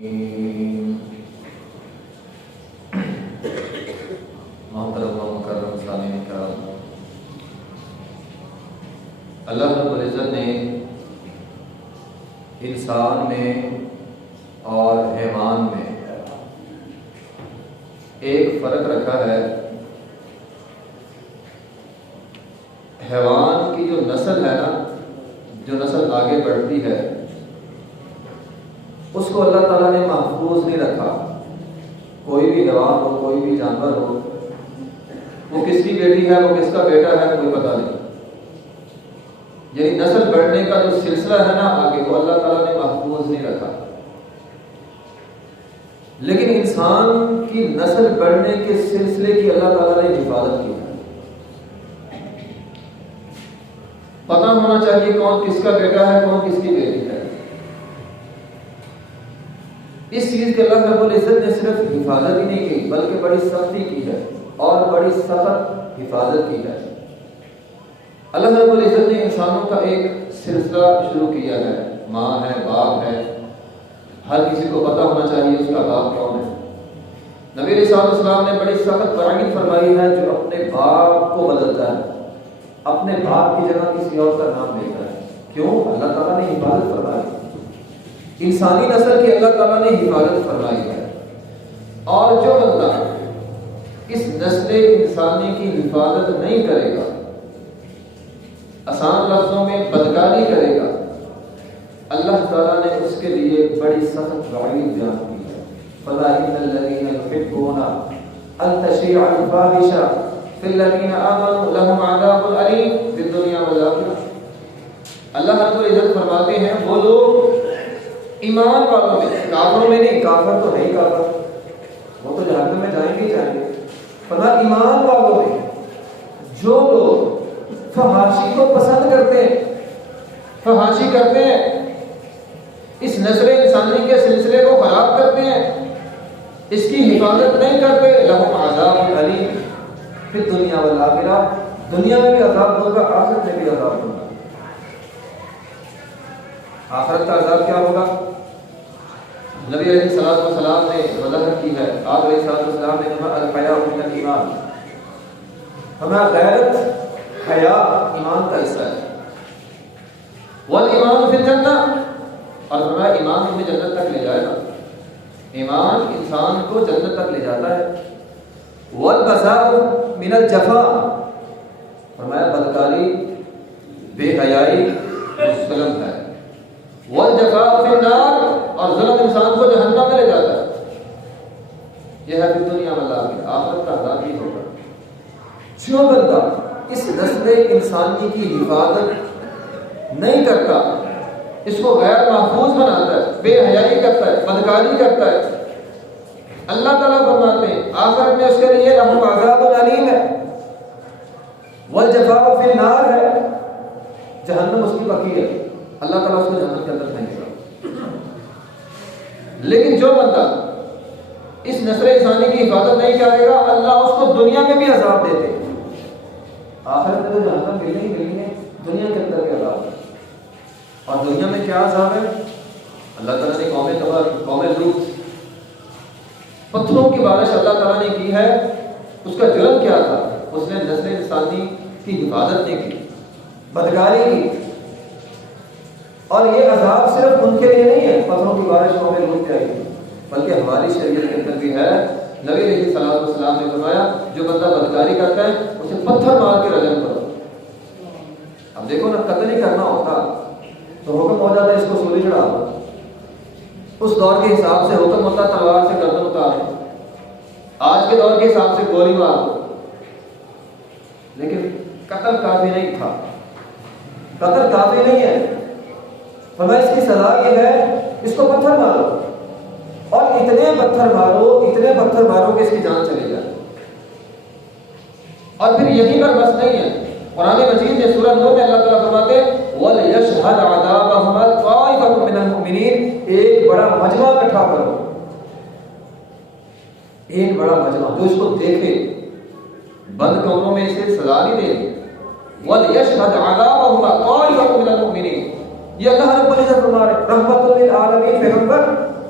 محترم و مکرم سامعین کرام اللہ رب العزت نے انسان میں اور حیوان میں ایک فرق رکھا ہے حیوان کی جو نسل ہے نا جو نسل آگے بڑھتی ہے اس کو اللہ تعالیٰ نے محفوظ نہیں رکھا، کوئی بھی حیوان ہو، کوئی بھی جانور ہو، وہ کس کی بیٹی ہے، وہ کس کا بیٹا ہے، کوئی پتہ نہیں۔ یعنی نسل بڑھنے کا جو سلسلہ ہے نا آگے، وہ اللہ تعالیٰ نے محفوظ نہیں رکھا۔ لیکن انسان کی نسل بڑھنے کے سلسلے کی اللہ تعالیٰ نے حفاظت کی پتہ ہونا چاہیے کون کس کا بیٹا ہے، کون کس کی بیٹی ہے۔ اس چیز کے اللہ رب العزت نے صرف حفاظت ہی نہیں کی، بلکہ بڑی سختی کی ہے اور بڑی سخت حفاظت کی ہے۔ اللہ رب العزت نے انسانوں کا ایک سلسلہ شروع کیا ہے۔ ماں ہے، باپ ہے۔ ہر کسی کو پتہ ہونا چاہیے اس کا باپ کون ہے۔ نبی علیہ السلام نے بڑی سخت برآمد فرمائی ہے جو اپنے باپ کو بدلتا ہے۔ اپنے باپ کی جگہ کسی اور کا نام دیتا ہے۔ کیوں؟ اللہ تعالیٰ نے حفاظت فرمائی۔ انسانی نسل کی اللہ تعالیٰ نے حفاظت فرمائی ہے۔ اور جو بندہ اس نسل انسانی کی حفاظت نہیں کرے گا، آسان لفظوں میں بدکاری کرے گا، اللہ تعالیٰ نے اس کے لیے بڑی سخت وعید بیان کی ہے۔ فلاحین الذین یحبون ان تشیع الفاحشہ فی الذین آمنوا لهم عذاب علیم فی الدنیا والآخرہ اللہ رب العزت فرماتے ہیں، وہ لوگ ایمان والوں میں کافروں میں نہیں، کافر تو نہیں کافر۔ وہ تو جہنم میں جائیں گے جائیں گے۔ فلا ایمان والوں میں جو لوگ فحاشی کو پسند کرتے ہیں، فحاشی کرتے ہیں، اس نسل انسانی کے سلسلے کو خراب کرتے ہیں، اس کی حفاظت نہیں کرتے، لہم عذاب علیم۔ پھر دنیا والآخرہ دنیا میں بھی عذاب ہوگا، آخرت میں بھی عذاب ہوگا۔ آخرت کا عذاب کیا ہوگا؟ نبی علیہ الصلوۃ والسلام نے وضاحت کی ہے آپ علیہ الصلوۃ والسلام نے کہا الحیا من الایمان۔ ہمارا غیرت، حیا، ایمان کا حصہ ہے۔ والایمان فی الجنہ۔ اور ہمارا ایمان ہمیں جنت تک لے جائے گا ایمان انسان کو جنت تک لے جاتا ہے۔ والبزاء من الجفا۔ فرمایا، بدکاری، بے حیائی ظلم ہے۔ والجفاء فی النار۔ اور ظلم انسان کو جہنم میں لے جاتا ہے۔ یہ ہے دنیا واللہ کی، آخرت کا عذاب ہی ہوگا جو بندہ اس نسل انسانی کی حفاظت نہیں کرتا، اس کو غیر محفوظ بناتا ہے، بے حیائی کرتا ہے، بدکاری کرتا ہے۔ اللہ تعالیٰ فرماتے ہیں، آخرت میں اس کے لیے رحم عذاب علیم ہے۔ والجفاء فی النار ہے۔ جہنم اس کی پکی ہے۔ اللہ تعالیٰ اس کو جہنم کے اندر پھینکے گا لیکن جو بندہ اس نسل انسانی کی حفاظت نہیں کرے گا، اللہ اس کو دنیا میں بھی عذاب دیتے آخرت میں تو جہنم ملنے ہی ملیں دنیا کے اندر بھی عذاب۔ اور دنیا میں کیا عذاب ہے؟ اللہ تعالیٰ نے قوم تباہ قوم لوٹ پتھروں کی بارش اللہ تعالیٰ نے کی ہے۔ اس کا جرم کیا تھا؟ اس نے نسل انسانی کی حفاظت نہیں کی۔ بدکاری کی اور یہ عذاب صرف ان کے لیے نہیں ہے پتھروں کی بارش قوم لوٹ پہ آئی۔ بلکہ ہماری شریعت کے اندر بھی ہے۔ نبی علیہ صلاح السلام نے فرمایا، جو بندہ بدکاری کرتا ہے، اسے پتھر مار کے رجم کرو۔ اب دیکھو نا، قتل ہی کرنا ہوتا۔ تو حکم ہو جاتا ہے، اس کو سولی چڑھا اس دور کے حساب سے حکم ہوتا، تلوار سے گردن اتار آج کے دور کے حساب سے گولی مار لیکن قتل کافی نہیں تھا۔ قتل کافی نہیں ہے۔ فرمایا اس کی سزا یہ ہے، اس کو پتھر مارو۔ اور اتنے پتھر مارو، اتنے پتھر مارو کہ اس کی جان چلے جائے۔ اور پھر یہی پر بس نہیں ہے۔ قرآن مجید میں سورہ نور میں اللہ تعالیٰ فرماتے وَلْيَشْهَدْ عَذَابَهُمَا طَائِفَةٌ مِّنَ الْمُؤْمِنِينَ۔ ایک بڑا مجمع اکٹھا کرو۔ ایک بڑا مجمع، جو اس کو دیکھے۔ بند کمروں میں اسے سزا نہیں دے۔ وَلْيَشْهَدْ عَذَابَهُمَا طَائِفَةٌ مِّنَ الْمُؤْمِنِينَ۔ یہ اللہ رب العزت فرما رہے رحمت للعالمین، پیغمبر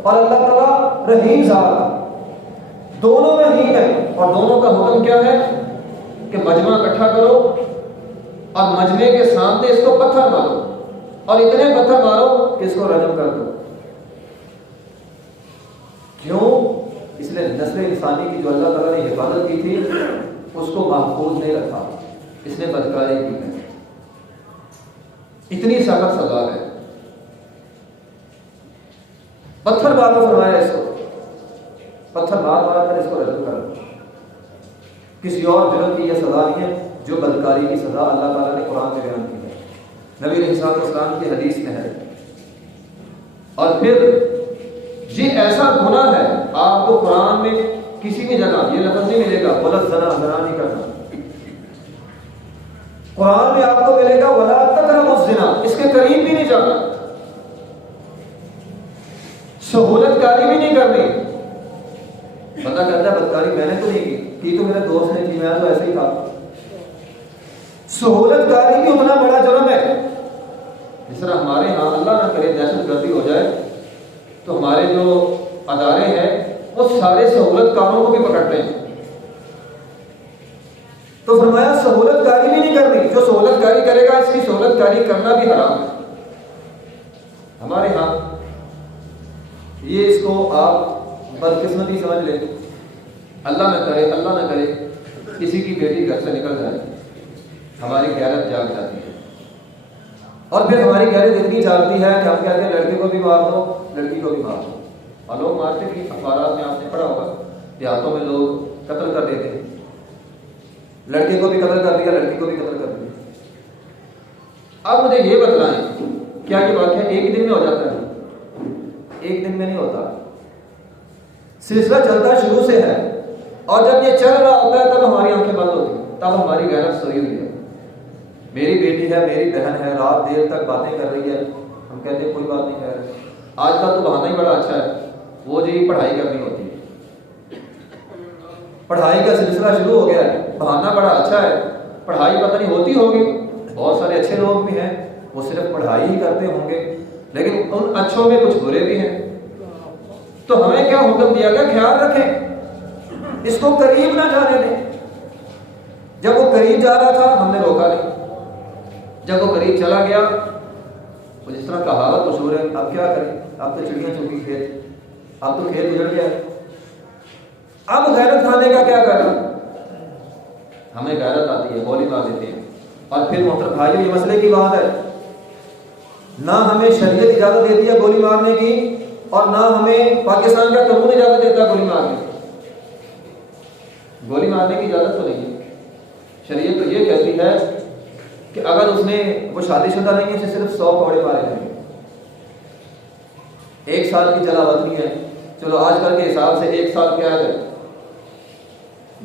اور اللہ تعالیٰ رحیم ذات دونوں رحیم ہے۔ اور دونوں کا حکم کیا ہے؟ کہ مجمع اکٹھا کرو اور مجمع کے سامنے اس کو پتھر مارو۔ اور اتنے پتھر مارو کہ اس کو رجم کر دو۔ کیوں؟ اس لیے نسل انسانی کی جو اللہ تعالیٰ نے حفاظت کی تھی، اس کو محفوظ نہیں رکھا۔ اس نے بدکاری کی۔ ہے اتنی سخت سزا ہے۔ پتھر مارو فرمایا اس کو۔ پتھر مار مار کر اس کو رجم کر کسی اور جرم کی یہ سزا نہیں ہے جو بدکاری کی سزا اللہ تعالیٰ نے قرآن میں بیان کی ہے۔ نبی علیہ السلام کی حدیث میں ہے۔ اور پھر یہ ایسا گناہ ہے، آپ کو قرآن میں کسی بھی جگہ یہ لفظ نہیں ملے گا غلط زنا زنا نہیں کرنا۔ قرآن میں آپ کو ملے گا، ولا کے قریب بھی نہیں جانا۔ سہولت کاری بھی نہیں کرنی۔ بندہ کہتا ہے بدکاری میں نے تو نہیں کی۔ کی تو میرے دوست نے کی میں تو ایسے ہی تھا سہولت کاری بھی اتنا بڑا جرم ہے۔ جس طرح ہمارے ہاں اللہ نہ کرے دہشت گردی ہو جائے تو ہمارے جو ادارے ہیں وہ سارے سہولت کاروں کو بھی پکڑتے ہیں۔ تو فرمایا سہولت کاری بھی نہیں کرنی۔ جو سہولت کاری کرے گا، اس کی سہولت کاری کرنا بھی حرام ہے۔ ہمارے ہاں یہ اس کو آپ بدقسمتی سمجھ لیں۔ اللہ نہ کرے، اللہ نہ کرے، کسی کی بیٹی گھر سے نکل جائے، ہماری غیرت جاگ جاتی ہے۔ اور پھر ہماری غیرت اتنی جاگتی ہے کہ ہم کہتے ہیں، لڑکے کو بھی مار دو، لڑکی کو بھی مار دو۔ اور لوگ مارتے بھی اخبارات میں آپ نے پڑھا ہوگا دیہاتوں میں لوگ قتل کر دیتے ہیں۔ لڑکے کو بھی قتل کر دیا لڑکی کو بھی قتل کر دیا۔ اب مجھے یہ بتلائیں کیا یہ واقعہ ایک دن میں ہو جاتا ہے؟ ایک دن میں نہیں ہوتا۔ سلسلہ چلتا شروع سے ہے اور جب یہ چل رہا ہوتا ہے تب ہماری آنکھیں بند ہوتی تب ہماری غیرت سوئی ہوئی ہے۔ میری بیٹی ہے میری بہن ہے رات دیر تک باتیں کر رہی ہے۔ ہم کہتے ہیں کوئی بات نہیں رہے آج کل تو بہانا ہی بڑا اچھا ہے۔ وہ جی پڑھائی کرنی ہوتی ہے۔ پڑھائی کا سلسلہ شروع ہو گیا ہے بہانا بڑا اچھا ہے۔ پڑھائی پتہ نہیں ہوتی ہوگی، بہت سارے اچھے لوگ بھی ہیں، وہ صرف پڑھائی ہی کرتے ہوں گے۔ لیکن ان اچھوں میں کچھ برے بھی ہیں۔ تو ہمیں کیا حکم دیا گیا؟ خیال رکھیں۔ اس کو قریب نہ جانے دیں۔ جب وہ قریب جا رہا تھا، ہم نے روکا نہیں۔ جب وہ قریب چلا گیا، وہ جس طرح کہاوت مشہور ہے اب کیا کریں؟ اب تو چڑیاں چونکی کھیت۔ اب تو کھیت گزر گیا۔ اب غیرت کھانے کا کیا کرنا؟ ہمیں غیرت آتی ہے گولی مار دیتے ہیں۔ اور پھر محترم بھائی یہ مسئلے کی بات ہے۔ نہ ہمیں شریعت اجازت دیتی ہے گولی مارنے کی، اور نہ ہمیں پاکستان کا قانون اجازت دیتا ہے گولی مارنے کی۔ گولی مارنے کی اجازت تو نہیں ہے۔ شریعت تو یہ کہتی ہے کہ اگر اس نے وہ شادی شدہ نہیں ہے، اسے صرف سو کوڑے مارے جائیں۔ ایک سال کی جلا وطنی ہے۔ چلو آج کل کے حساب سے ایک سال کیا ہے۔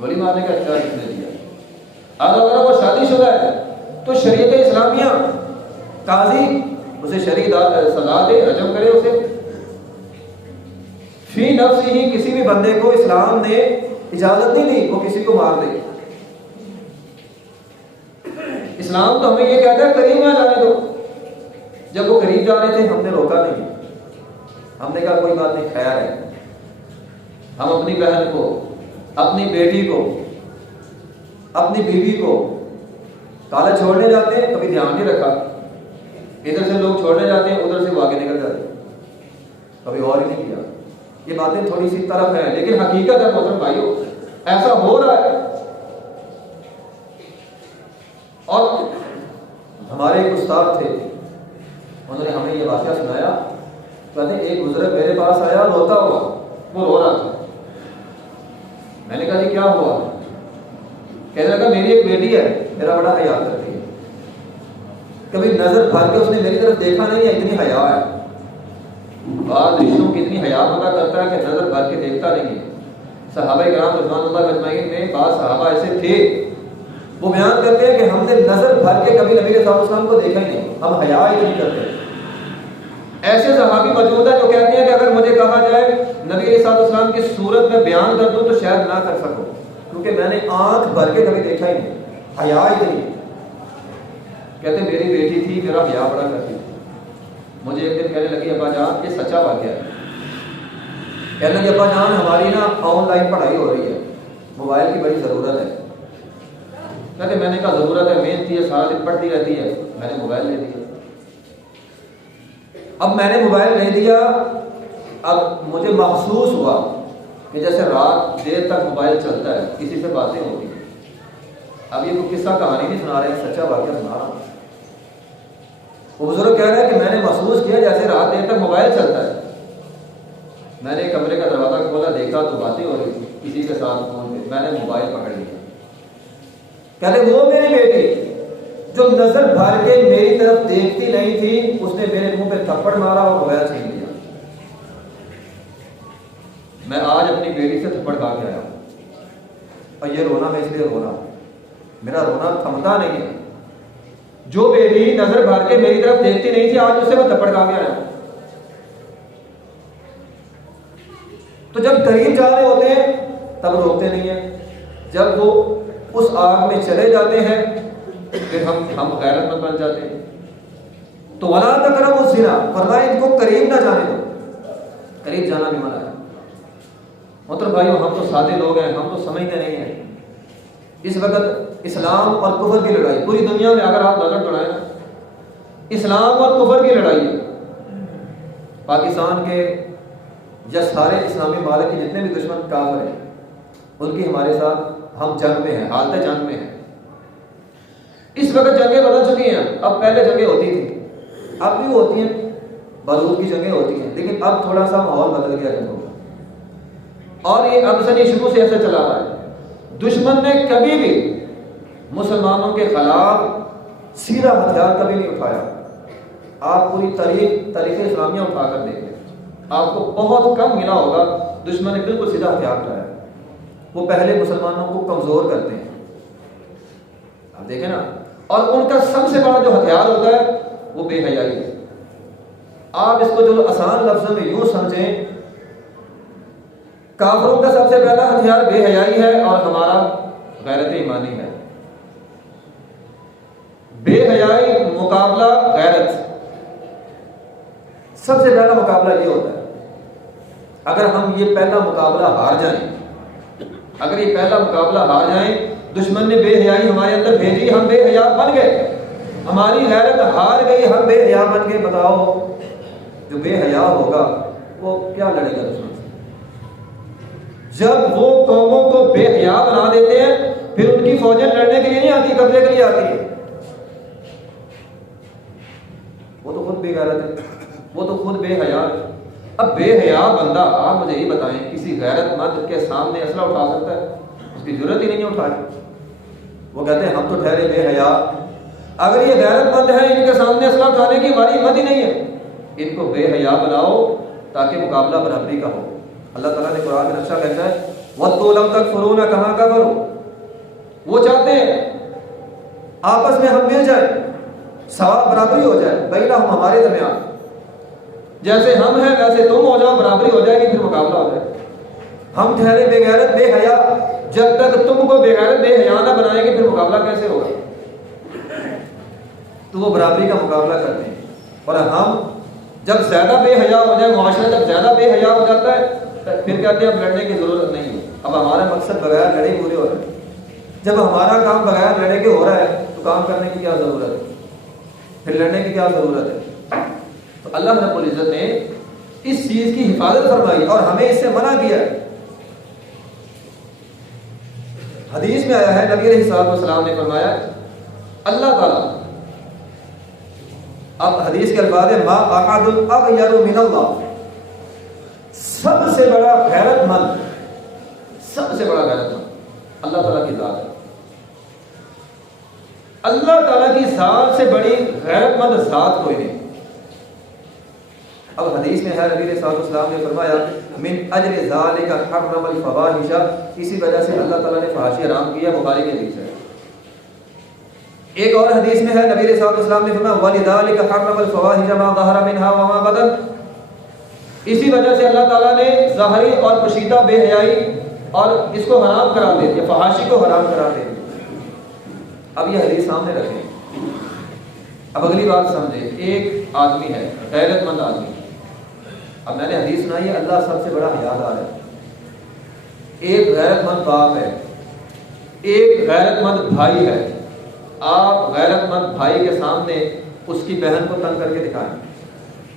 گولی مارنے کا اختیار کس نے دیا؟ اگر اگر وہ شادی شدہ ہے، تو شریعت اسلامیہ قاضی اسے شریع سزا دے، رجم کرے اسے۔ فی نفس ہی کسی بھی بندے کو اسلام نے اجازت نہیں دی، وہ کسی کو مار دے۔ اسلام تو ہمیں یہ کہتا ہے، قریب نہ جانے دو۔ جب وہ قریب جا رہے تھے، ہم نے روکا نہیں۔ ہم نے کہا، کوئی بات نہیں خیال ہے۔ ہم اپنی بہن کو اپنی بیٹی کو، اپنی بیوی کو کالج چھوڑنے جاتے ہیں کبھی دھیان نہیں رکھا۔ ادھر سے لوگ چھوڑنے جاتے ہیں ادھر سے وہ آگے نکل جاتے۔ ہیں کبھی اور ہی نہیں کیا۔ یہ باتیں تھوڑی سی طرف ہیں، لیکن حقیقت ہے محترم بھائیو، ایسا ہو رہا ہے۔ اور ہمارے ایک استاد تھے، انہوں نے ہمیں یہ واقعہ سنایا۔ کہتے ہیں، ایک بزرگ میرے پاس آیا، روتا ہوا۔ وہ رو رہا تھا۔ میں نے کہا جی کیا ہوا؟ کہنے لگا میری ایک بیٹی ہے، میرا بڑا حیا کرتی ہے۔ کبھی نظر بھر کے اس نے میری طرف دیکھا نہیں ہے، اتنی حیا ہے۔ بعض رشتوں کی اتنی حیا پتا کرتا ہے کہ نظر بھر کے دیکھتا نہیں ہے۔ صحابہ کرام رضوان اللہ مجمعین میں بعض صحابہ ایسے تھے۔ وہ بیان کرتے ہیں کہ ہم نے نظر بھر کے کبھی نبی صلی اللہ علیہ وسلم کو دیکھا ہی نہیں۔ ہم حیا ہی نہیں کرتے۔ ایسے صحابی موجود ہیں جو کہتے ہیں کہ اگر مجھے السلام کی صورت میں بیان کر دوں تو شاید نہ کر سکوں۔ کیونکہ میں نے آنکھ بھر کے کبھی دیکھا ہی نہیں۔ حیا ہی نہیں۔ کہتے میری بیٹی تھی، میرا حیا بڑا کرتی تھی۔ مجھے ایک دن کہنے لگی، ابا جان، یہ سچا واقعہ ہے۔ کہنے لگے ابا جان، ہماری نا آن لائن پڑھائی ہو رہی ہے۔ موبائل کی بڑی ضرورت ہے۔ کہتے میں نے کہا، ضرورت ہے محنتی ہے، سارا دن پڑھتی رہتی ہے۔ میں نے موبائل لے دیا اب میں نے موبائل لے دیا۔ اب مجھے محسوس ہوا۔ کہ جیسے رات دیر تک موبائل چلتا ہے، کسی سے باتیں ہوتی ہیں۔ اب یہ کوئی قصہ کہانی نہیں سنا رہے ہیں، سچا واقعہ سنا رہا ہوں۔ وہ بزرگ کہہ رہے ہیں کہ میں نے محسوس کیا جیسے رات دیر تک موبائل چلتا ہے۔ میں نے کمرے کا دروازہ کھولا، دیکھا تو باتیں ہو رہی تھی کسی کے ساتھ فون پہ۔ میں نے موبائل پکڑ لیا۔ کہتے وہ میری بیٹی، جو نظر بھر کے میری طرف دیکھتی نہیں تھی، اس نے میرے منہ پہ تھپڑ مارا اور موبائل چھین لیا میں آج اپنی بیٹی سے تھپڑ کھا کے آیا ہوں۔ اور یہ رونا میں اس لیے رو رہا ہوں میرا رونا تھمتا نہیں ہے۔ جو بیٹی نظر بھر کے میری طرف دیکھتی نہیں تھی، آج اسے میں تھپڑ کھا کے آیا ہوں۔ تو جب قریب جا رہے ہوتے ہیں، تب روکتے نہیں ہیں۔ جب وہ اس آگ میں چلے جاتے ہیں، پھر ہم ہم غیرت مند بن جاتے ہیں۔ تو ولا تقرب الزنا۔ فرمایا، ان کو قریب نہ جانے دو۔ قریب جانا بھی منع ہے۔ محترم بھائیو ہم تو سادے لوگ ہیں، ہم تو سمجھتے نہیں ہیں۔ اس وقت اسلام اور کفر کی لڑائی، پوری دنیا میں اگر آپ نظر دوڑائیں، اسلام اور کفر کی لڑائی۔ ہے پاکستان کے یا سارے اسلامی مالک کے جتنے بھی دشمن کافر ہیں، ان کی ہمارے ساتھ ہم جنگ میں ہیں حالت جنگ میں ہیں۔ اس وقت جنگیں بدل چکی ہیں۔ اب پہلے جنگیں ہوتی تھیں، اب بھی ہوتی ہیں بارود کی جنگیں ہوتی ہیں۔ لیکن اب تھوڑا سا ماحول بدل گیا جنگوں کا اور یہ اب سنی شروع سے ایسے چلا رہا ہے۔ دشمن نے کبھی بھی مسلمانوں کے خلاف سیدھا ہتھیار کبھی نہیں اٹھایا۔ آپ پوری تاریخ تاریخ اسلامیہ اٹھا کر دیکھیں آپ کو بہت کم ملا ہوگا دشمن نے بالکل سیدھا ہتھیار اٹھایا۔ وہ پہلے مسلمانوں کو کمزور کرتے ہیں۔ آپ دیکھیں نا۔ اور ان کا سب سے بڑا جو ہتھیار ہوتا ہے، وہ بے حیائی ہے۔ آپ اس کو جو آسان لفظوں میں یوں سمجھیں کافروں کا سب سے پہلا ہتھیار بے حیائی ہے اور ہمارا غیرت ایمانی ہے۔ بے حیائی مقابلہ غیرت۔ سب سے پہلا مقابلہ یہ ہوتا ہے۔ اگر ہم یہ پہلا مقابلہ ہار جائیں، اگر یہ پہلا مقابلہ ہار جائیں، دشمن نے بے حیائی ہمارے اندر بھیجی، ہم بے حیا بن گئے۔ ہماری غیرت ہار گئی، ہم بے حیا بن کے بتاؤ، جو بے حیا ہوگا، وہ کیا لڑے گا دشمن؟ جب وہ قوموں کو بے حیا بنا دیتے ہیں، پھر ان کی فوجیں لڑنے کے لیے نہیں آتی، قبضے کے لیے آتی ہے وہ تو خود بے غیرت ہے وہ تو خود بے حیا ہے اب بے حیا بندہ، آپ مجھے یہ بتائیں، کسی غیرت مند کے سامنے اسلحہ اٹھا سکتا ہے؟ اس کی ضرورت ہی نہیں اٹھائی وہ کہتے ہیں، ہم تو ٹھہرے بے حیا اگر یہ غیرت مند ہے ان کے سامنے اسلحہ اٹھانے کی ہماری ہمت ہی نہیں ہے۔ ان کو بے حیا بناؤ تاکہ مقابلہ برابری کا ہو۔ اللہ تعالیٰ نے قرآن میں نقشہ کہتا ہے وہ تو لم تک فرو نہ کہاں کا کرو؟ وہ چاہتے ہیں، آپس میں ہم مل جائیں سواب برابری ہو جائے پہلا ہم ہمارے درمیان۔ جیسے ہم ہیں، ویسے تم ہو جاؤ، برابری ہو جائے گی، پھر مقابلہ ہو جائے ہم ٹھہرے بے غیرت، بے حیا، جب تک تم کو بے غیرت، بے حیا نہ بنائے گی، پھر مقابلہ کیسے ہوگا؟ تو وہ برابری کا مقابلہ کرتے ہیں۔ اور ہم جب زیادہ بے حیا ہو جائے، معاشرہ جب زیادہ بے حیا ہو جاتا ہے پھر کہتے ہیں اب لڑنے کی ضرورت نہیں ہے۔ اب ہمارا مقصد بغیر لڑے پورے ہو رہے ہیں جب ہمارا کام بغیر لڑے کے ہو رہا ہے، تو کام کرنے کی کیا ضرورت ہے؟ پھر لڑنے کی کیا ضرورت ہے؟ تو اللہ رب العزت نے اس چیز کی حفاظت فرمائی اور ہمیں اس سے منع کیا حدیث میں آیا ہے، نبی علیہ السلام نے فرمایا، اللہ تعالیٰ، اب حدیث کے الفاظ ہے ما احد اغیر من اللہ۔ سب سے بڑا غیرت مند، سب سے بڑا غیرت مند اللہ تعالیٰ کی ذات ہے۔ اللہ تعالیٰ کی ذات سے بڑی غیرت مند ذات کوئی نہیں۔ اب حدیث میں ہے، نبی صلی اللہ علیہ وسلم نے فرمایا، من اجل ذالک حرم الفواحش اسی وجہ سے اللہ تعالیٰ نے فحاشی حرام کیا بخاری کے حدیث ہے۔ ایک اور حدیث میں ہے، نبی صلی اللہ علیہ وسلم نے فرمایا ولذالک حرم الفواحش ما ظهر منها وما بطن اسی وجہ سے اللہ تعالیٰ نے ظاہری اور پوشیدہ بے حیائی اور اس کو حرام قرار دے دیا، فحاشی کو حرام قرار دے دیا۔ اب یہ حدیث سامنے رکھیں۔ اب اگلی بات سمجھیں۔ ایک آدمی ہے، غیرت مند آدمی۔ اب میں نے حدیث سنائی ہے اللہ سب سے بڑا حیادار ہے۔ ایک غیرت مند باپ ہے۔ ایک غیرت مند بھائی ہے۔ آپ غیرت مند بھائی کے سامنے اس کی بہن کو تنگ کر کے دکھائیں۔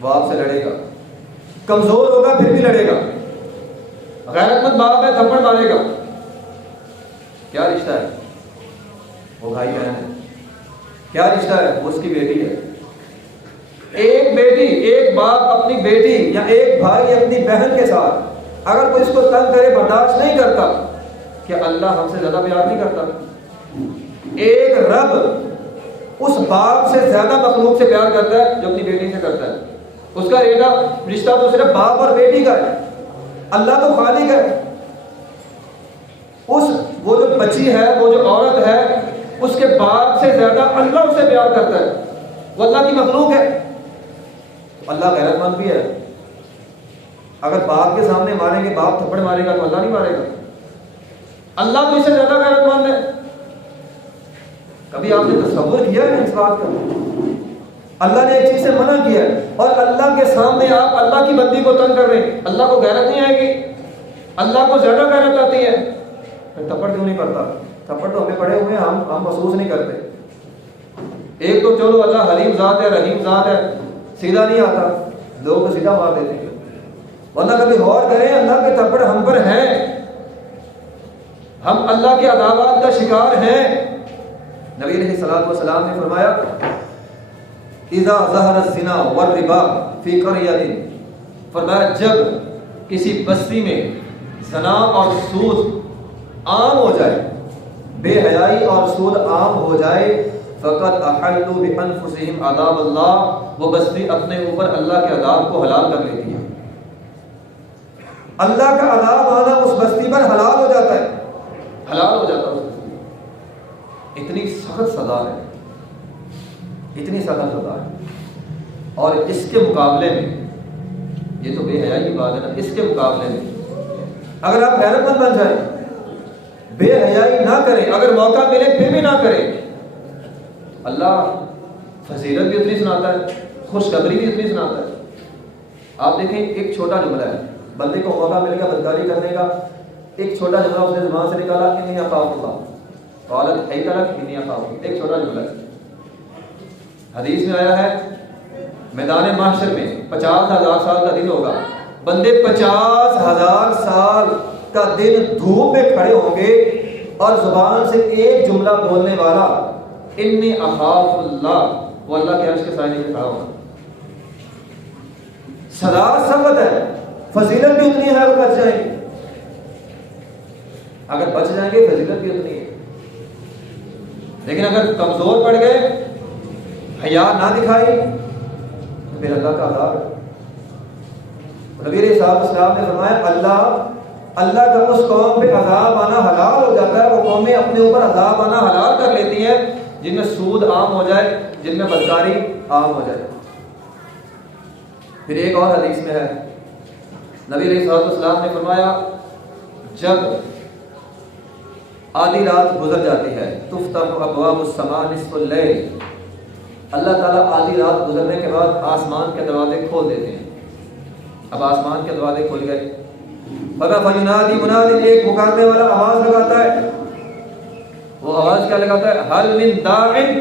وہ آپ سے لڑے گا۔ کمزور ہوگا پھر بھی لڑے گا۔ غیرت مند باپ ہے، تھپڑ مارے گا۔ کیا رشتہ ہے؟ وہ بھائی بہن ہے۔ کیا رشتہ ہے؟ وہ اس کی بیٹی ہے۔ ایک بیٹی، ایک باپ اپنی بیٹی یا ایک بھائی اپنی بہن کے ساتھ اگر کوئی اس کو تنگ کرے، برداشت نہیں کرتا، کہ اللہ ہم سے زیادہ پیار نہیں کرتا۔ ایک رب اس باپ سے زیادہ مخلوق سے پیار کرتا ہے، جو اپنی بیٹی سے کرتا ہے۔ اس کا ریٹا رشتہ تو صرف باپ اور بیٹی کا ہے۔ اللہ تو خالق ہے۔ اس وہ جو بچی ہے، وہ جو عورت ہے، اس کے باپ سے زیادہ اللہ اسے پیار کرتا ہے۔ وہ اللہ کی مخلوق ہے۔ اللہ غیرت مند بھی ہے۔ اگر باپ کے سامنے ماریں گے، باپ تھپڑ مارے گا تو اللہ نہیں مارے گا۔ اللہ تو اسے زیادہ غیرت مند ہے۔ کبھی آپ نے تصور کیا ہے اس بات کا؟ اللہ نے ایک چیز سے منع کیا ہے۔ اور اللہ کے سامنے آپ اللہ کی بندی کو تنگ کر رہے ہیں۔ اللہ کو غیرت نہیں آئے گی۔ اللہ کو زیادہ غیرت آتی ہے۔ تھپڑ کیوں نہیں پڑتا؟ تھپڑ تو ہمیں پڑے ہوئے ہیں، ہم ہم محسوس نہیں کرتے۔ ایک تو چلو اللہ حلیم ذات ہے، رحیم ذات ہے، سیدھا نہیں آتا۔ لوگ کو سیدھا مار دیتے ہیں۔ ورنہ کبھی غور کریں، اللہ کے تھپڑ ہم پر ہیں۔ ہم اللہ کے عداوات کا شکار ہیں۔ نبی علیہ الصلوۃ والسلام نے فرمایا اذا ظهر الزنا والربا فی قريه فرمایا جب کسی بستی میں زنا اور سود عام ہو جائے، بے حیائی اور سود عام ہو جائے فقط احلوا بانفسهم عذاب اللہ، وہ بستی اپنے اوپر اللہ کے عذاب کو حلال کر لیتی ہے۔ اللہ کا عذاب آنا اس بستی پر حلال ہو جاتا ہے۔ حلال ہو جاتا ہے اتنی سخت سزا ہے۔ اتنی سخت سزا ہے اور اس کے مقابلے میں، یہ تو بے حیائی کی بات ہے نا، اس کے مقابلے میں، اگر آپ غیرت مند بن جائیں، بے حیائی نہ کریں، اگر موقع ملے پھر بھی نہ کریں، اللہ فضیلت بھی اتنی سناتا ہے، خوشخبری بھی اتنی سناتا ہے۔ آپ دیکھیں، ایک چھوٹا جملہ ہے، بندے کو موقع ملے گا بدکاری کرنے کا، ایک چھوٹا جملہ اس نے زبان سے نکالا کہ نہیں ہوگا غالت ہے طرف کہ نہیں ایک چھوٹا جملہ ہے۔ حدیث میں آیا ہے، میدان معاشر میں پچاس ہزار سال کا دن ہوگا۔ بندے پچاس ہزار سال کا دن دھوپ میں کھڑے ہوں گے اور زبان سے ایک جملہ بولنے والا انی اخاف اللہ وہ اللہ کے عرش کے سائنے میں کھڑا ہوگا۔ سزا سخت ہے، فضیلت بھی اتنی ہے، وہ بچ جائیں گے۔ اگر بچ جائیں گے، فضیلت بھی اتنی ہے۔ لیکن اگر کمزور پڑ گئے حیا نہ دکھائی تو پھر اللہ کا عذاب ہے۔ نبی علیہ صاحب اسلام نے فرمایا، اللہ اللہ کا اس قوم پہ عذاب آنا حلال ہو جاتا ہے، وہ قومیں اپنے اوپر عذاب آنا حلال کر لیتی ہیں، جن میں سود عام ہو جائے، جن میں بدکاری عام ہو جائے۔ پھر ایک اور حدیث میں ہے۔ نبی علیہ صاحب اسلام نے فرمایا، جب آدھی رات گزر جاتی ہے، تفتح ابواب السماء نصف اللیل اللہ تعالیٰ آدھی رات گزرنے کے بعد آسمان کے دروازے کھول دیتے ہیں۔ اب آسمان کے دروازے کھل گئے۔ بگا فجنادی منادی ایک پکارنے والا آواز لگاتا ہے۔ وہ آواز کیا لگاتا ہے؟ حل من داعن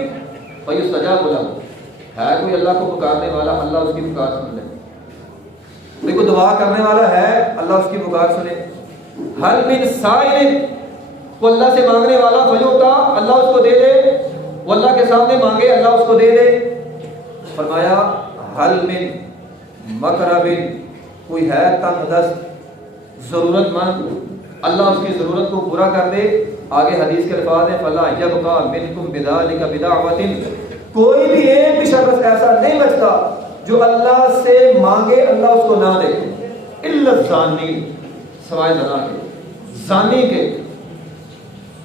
فیستجاب له۔ ہے کوئی اللہ کو پکارنے والا؟ اللہ اس کی پکار سن لے۔ کوئی کو دعا کرنے والا ہے؟ اللہ اس کی پکار سنے۔ حل من سائل۔ کو اللہ سے مانگنے والا فیوتا اللہ اس کو دے دے۔ وہ اللہ کے سامنے مانگے، اللہ اس کو دے دے۔ فرمایا حل من مقرب، کوئی ہے تنگ دست، ضرورت مند۔ اللہ اس کی ضرورت کو پورا کر دے۔ آگے حدیث کے الفاظ ہیں، فلا یبقا منکم بذالک بدعوت کوئی بھی ایک شخص ایسا نہیں بچتا جو اللہ سے مانگے، اللہ اس کو نہ دے۔ الا الزانی، سوائے زنا کے۔ زانی کے۔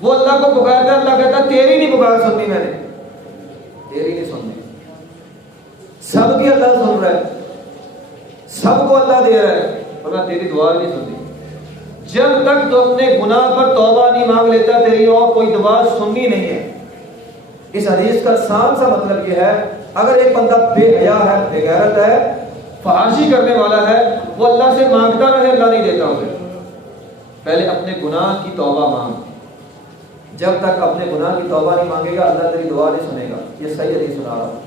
وہ اللہ کو پکارتا ہے، اللہ کہتا ہے، تیری نہیں پکار سننی میں نے۔ تیری نہیں سننی سب کی اللہ سن رہا ہے۔ سب کو اللہ دے رہا ہے اور تیری دعا نہیں سنتی۔ جب تک تو اپنے گناہ پر توبہ نہیں مانگ لیتا، تیری اور کوئی دعا سننی نہیں ہے۔ اس حدیث کا سان سا مطلب یہ ہے، اگر ایک بندہ بے حیا ہے، بے غیرت ہے، فحاشی کرنے والا ہے، وہ اللہ سے مانگتا رہے، اللہ نہیں دیتا اسے۔ پہلے اپنے گناہ کی توبہ مانگ۔ جب تک اپنے گناہ کی توبہ نہیں مانگے گا، اللہ تیری دعا نہیں سنے گا۔ یہ صحیح حدیث سنا رہا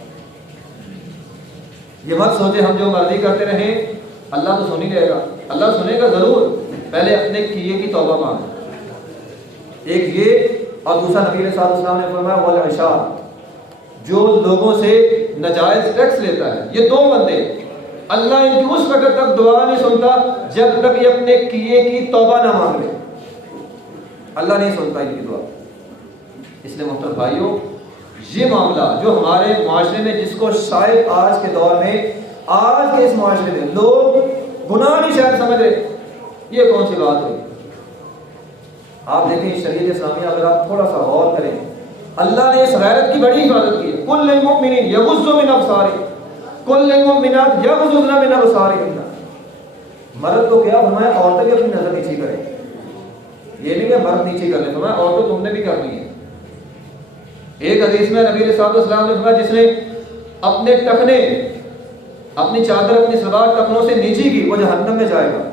یہ مت سوچے ہم جو مرضی کرتے رہیں، اللہ تو سن ہی رہے گا۔ اللہ سنے گا ضرور، پہلے اپنے کیے کی توبہ مانگ۔ ایک یہ اور دوسرا نبی علیہ السلام نے فرمایا، والعشاء۔ جو لوگوں سے نجائز ٹیکس لیتا ہے، یہ دو بندے۔ اللہ ان کی اس وقت تک دعا نہیں سنتا جب تک یہ اپنے کیے کی توبہ نہ مانگ لے۔ اللہ نہیں سنتا ان کی دعا۔ اس لیے محترم بھائیوں یہ معاملہ جو ہمارے معاشرے میں جس کو شاید آج کے دور میں، آج کے اس معاشرے میں لوگ گناہ نہیں شاید سمجھ رہے یہ کون سی بات ہوئی آپ دیکھیں شریعت اسلامیہ اگر آپ تھوڑا سا غور کریں، اللہ نے اس غیرت کی بڑی حفاظت کی ہے۔ کل المؤمنین یغضوا من ابصارهم۔ کل المؤمنات یغضضن من ابصارهن مرد کو کیا فرمایا؟ عورتیں بھی اپنی نظر نیچی کریں۔ یہ نہیں کہ مرد نیچی کر لیں فرمایا عورتوں تم نے بھی کرنی ہے ایک حدیث میں نبی علیہ السلام نے فرمایا جس نے اپنے ٹکنے، اپنی چادر، اپنی سلوار ٹکنوں سے نیچی کی، وہ جہنم میں جائے گا۔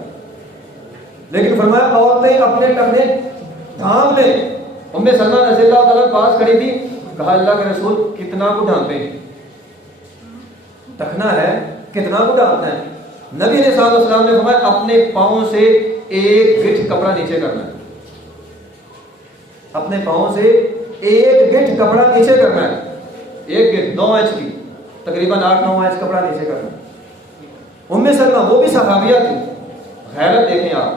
لیکن فرمایا عورتیں اپنے ٹکنے ڈھانپ لیں ام سلمہ رضی اللہ تعالیٰ پاس کھڑی تھی، کہا اللہ کے رسول، کتنا کو ڈھانپے؟ ٹکنا ہے، کتنا کو ڈھانپنا ہے؟ نبی علیہ السلام نے فرمایا اپنے پاؤں سے ایک گٹھ کپڑا نیچے کرنا ہے۔ اپنے پاؤں سے ایک گٹھ کپڑا نیچے کرنا ہے۔ ایک گٹھ نو انچ کی۔ تقریباً آٹھ، نو انچ کپڑا نیچے کرنا ہے۔ ام سلمہ، وہ بھی صحابیہ تھی غیرت دیکھیں آپ۔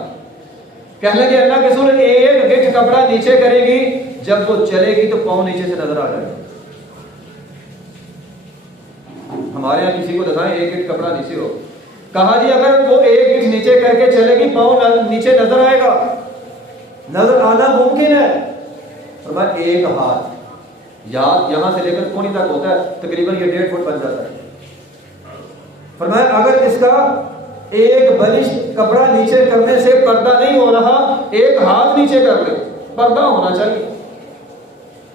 کہنے لگے اللہ کے سور ایک گٹھ کپڑا نیچے کرے گی، جب وہ چلے گی تو پاؤں نیچے سے نظر آ جائے۔ گا ہمارے یہاں کسی کو دکھائیں، ایک گٹھ کپڑا نیچے ہو۔ کہا جی اگر وہ ایک گٹھ نیچے کر کے چلے گی، پاؤں نیچے نظر آئے گا۔ نظر آنا ممکن ہے۔ فرمایا ایک ہاتھ۔ یاد یہاں سے لے کر کونی تک ہوتا ہے، تقریباً یہ ڈیڑھ فٹ بن جاتا ہے۔ فرمایا، اگر اس کا ایک بلش کپڑا نیچے کرنے سے پردہ نہیں ہو رہا، ایک ہاتھ نیچے کر لے، پردہ ہونا چاہیے۔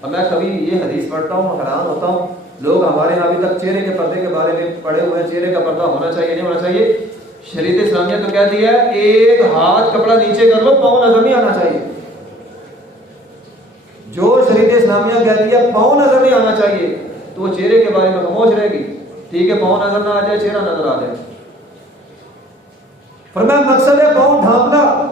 اور میں کبھی یہ حدیث پڑھتا ہوں، حیران ہوتا ہوں، لوگ ہمارے یہاں ابھی تک چہرے کے پردے کے بارے میں پڑھے ہوئے ہیں، چہرے کا پردہ ہونا چاہیے، نہیں ہونا چاہیے۔ شریعت اسلامیہ تو کہتی ہے، ایک ہاتھ کپڑا نیچے کر لو، پاؤں نظر نہیں آنا چاہیے۔ جو شریعت اسلامیہ کہتی ہے پاؤں نظر نہیں آنا چاہیے، تو وہ چہرے کے بارے میں خاموش رہے گی۔ ٹھیک ہے، پاؤں نظر نہ آ جائے، چہرہ نظر آ جائے۔ فرمایا، مقصد ہے پاؤں ڈھانپنا۔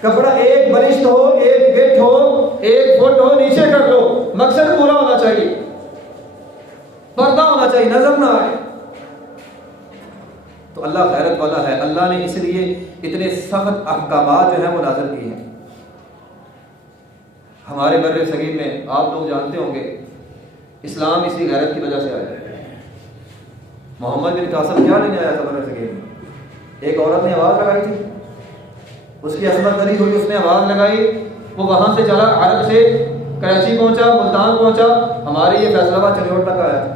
کپڑا ایک بلشت ہو، ایک گٹ ہو، ایک فٹ ہو، نیچے کر لو۔ مقصد پورا ہونا چاہیے۔ پردہ ہونا چاہیے، نظر نہ آئے۔ تو اللہ خیرت والا ہے۔ اللہ نے اس لیے اتنے سخت احکامات جو ہیں وہ نازل کیے ہیں۔ ہمارے بر صغیر میں آپ لوگ جانتے ہوں گے، اسلام اسی غیرت کی وجہ سے آیا۔ محمد بن قاسم کیا لینے آیا تھا بر صغیر میں؟ ایک عورت نے آواز لگائی تھی۔ اس کی عصمت کری ہوئی، اس نے آواز لگائی۔ وہ وہاں سے چلا، عرب سے کراچی پہنچا، ملتان پہنچا۔ ہمارے یہ فیصلہ آباد چلیوٹ تک آیا۔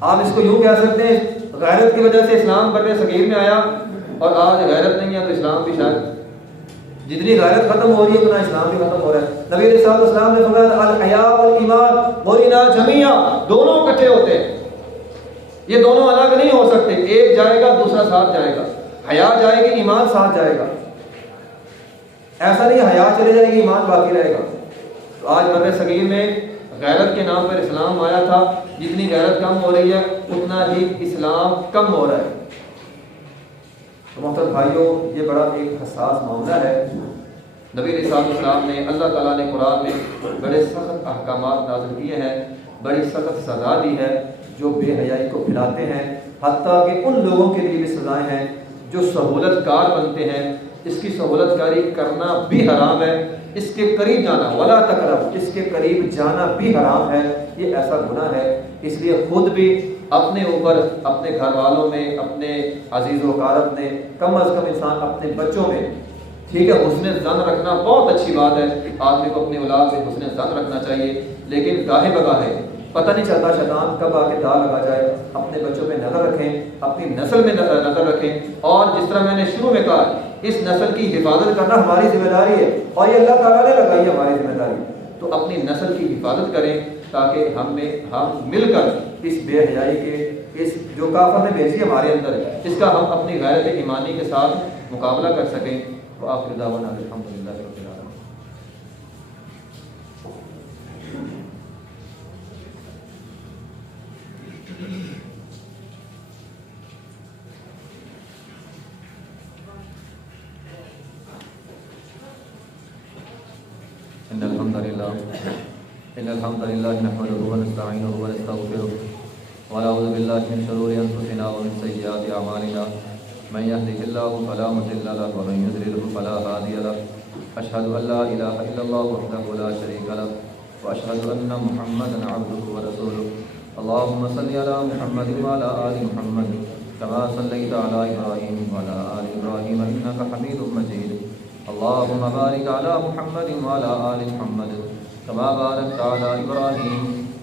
آپ اس کو یوں کہہ سکتے ہیں، غیرت کی وجہ سے اسلام بر صغیر میں آیا اور آج غیرت نہیں ہے تو اسلام بھی شاید جتنی غیرت ختم ہو رہی ہے، اتنا اسلام بھی ختم ہو رہا ہے۔ نبی علیہ الصلوۃ والسلام نے فرمایا الحیا والایمان بورینا جميعا دونوں اکٹھے ہوتے ہیں۔ یہ دونوں الگ نہیں ہو سکتے، ایک جائے گا، دوسرا ساتھ جائے گا۔ حیا جائے گی، ایمان ساتھ جائے گا۔ ایسا نہیں حیا چلے جائے گی، ایمان باقی رہے گا۔ تو آج بر صغیر میں غیرت کے نام پر اسلام آیا تھا۔ جتنی غیرت کم ہو رہی ہے، اتنا ہی اسلام کم ہو رہا ہے۔ تو محترم بھائیوں یہ بڑا ایک حساس معاملہ ہے۔ نبی علیہ السلام نے، اللہ تعالیٰ نے قرآن میں بڑے سخت احکامات نازل کیے ہیں، بڑی سخت سزا دی ہے جو بے حیائی کو پھیلاتے ہیں۔ حتیٰ کہ ان لوگوں کے لیے بھی سزائیں ہیں جو سہولت کار بنتے ہیں۔ اس کی سہولت کاری کرنا بھی حرام ہے، اس کے قریب جانا، ولا تقرب، اس کے قریب جانا بھی حرام ہے۔ یہ ایسا گناہ ہے۔ اس لیے خود بھی اپنے اوپر، اپنے گھر والوں میں، اپنے عزیز و کارت نے کم از کم انسان اپنے بچوں میں۔ ٹھیک ہے، حسن زن رکھنا بہت اچھی بات ہے۔ آدمی کو اپنی اولاد سے حسن زن رکھنا چاہیے، لیکن گاہے بگاہے پتہ نہیں چلتا شیطان کب آ کے دال لگا جائے۔ اپنے بچوں پہ نظر رکھیں، اپنی نسل میں نظر رکھیں۔ اور جس طرح میں نے شروع میں کہا، اس نسل کی حفاظت کرنا ہماری ذمہ داری ہے۔ اور یہ اللہ تعالیٰ نے لگائی ہے ہماری ذمہ داری۔ تو اپنی نسل کی حفاظت کریں تاکہ ہم میں، ہم مل کر اس بے حیائی کے، اس جو کافر نے بھیجی ہمارے اندر ہے اس کا ہم اپنی غیرت ایمانی کے ساتھ مقابلہ کر سکیں۔ وہ آپ دعوانا الحمد للہ رب الحمد لله إن الحمد لله نحمده ونستعينه ونستغفره ونعوذ بالله من شرور أنفسنا ومن سيئات أعمالنا من يهده الله فلا مضل له ومن يضلله فلا هادي له. أشهد أن لا إله إلا الله وحده لا شريك له وأشهد أن محمدا عبده ورسوله. اللهم صل على محمد وعلى آل محمد كما صليت على إبراهيم وعلى آل إبراهيم إنك حميد مجيد اللهم بارك على محمد وعلى آل محمد كما باركت على إبراهيم